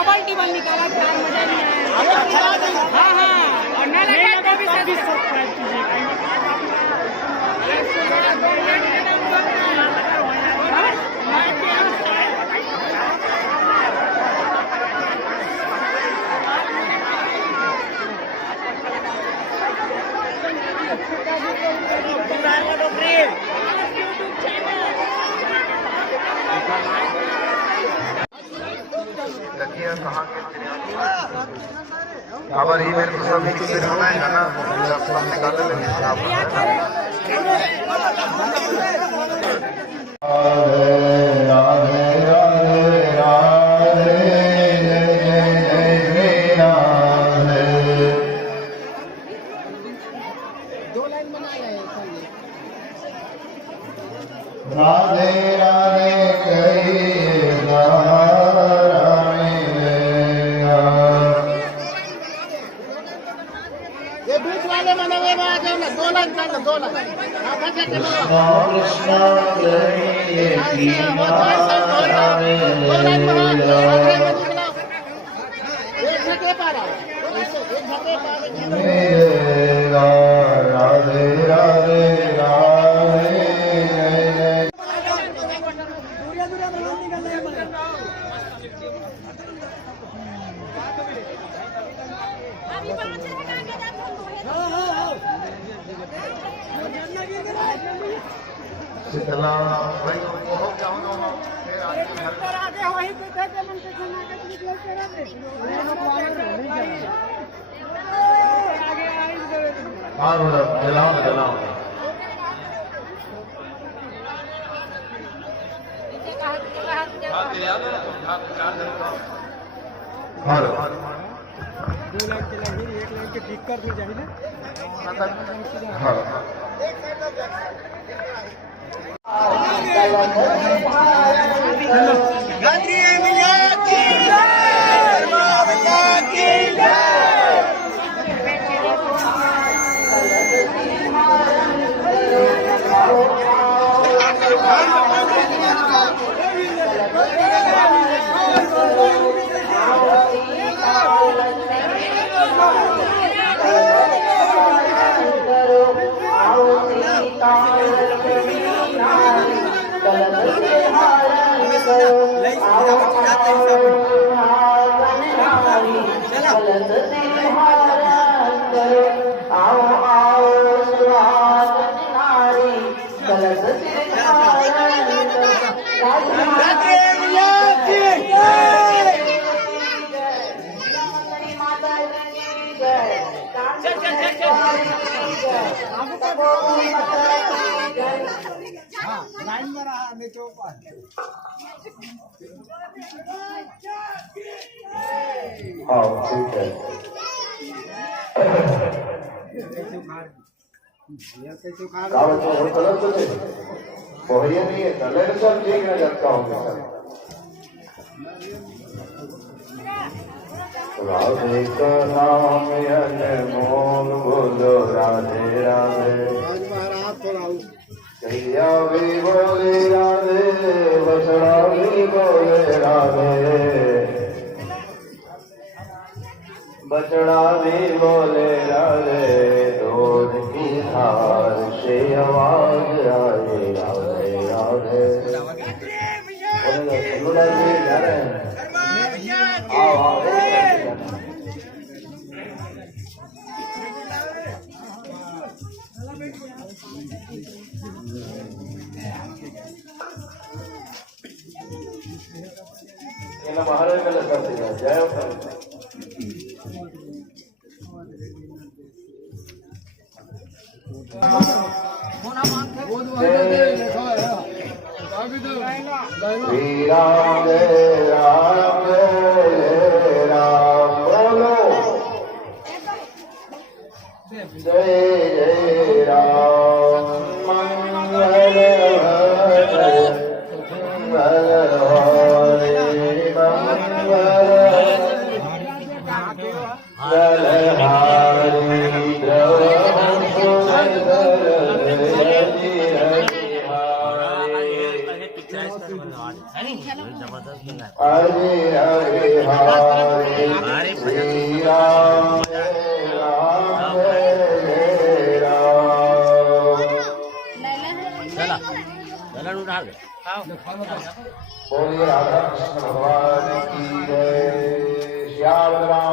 Double table निकाला, चार मजा नहीं आया। हाँ हाँ, और ना लगा तो भी खबर ही मेरे को सब मिक्स होना है ना, सब निकालने लगे। राधे राधे ये बीच वाले मनोगे में आ जाओ ना, 2 लाइन कर लो, 2 लाइन। कृष्ण एक झके पा रहा एक झके पा राधे राधे राधे। शीतला भाई हो जाओ ना, फिर आगे वहीं पे थे जब उनके खाना के निकल के रहते और जलाओ जलाओ। और 2 लाइन चला फिर 1 लाइन के ठीक कर दी जाए ना। हाँ लाइन में रहा नहीं तो हाँ ठीक है। बढ़िया नहीं है, कलर सब ठीक है, लगता होगा राधे का नाम अनमोल बोलो राधे राधे। कैया भी बोले राधे, बछड़ा भी बोले राधे, बछड़ा भी बोले राधे, दूध की धार से आवाज आए राधे राधे। महाराज का लगता जय श्री राम राम राम बोलो, जय जय राम मंगल हरे हरे हरे बोलिए राधा कृष्ण भगवान की जय श्याम राम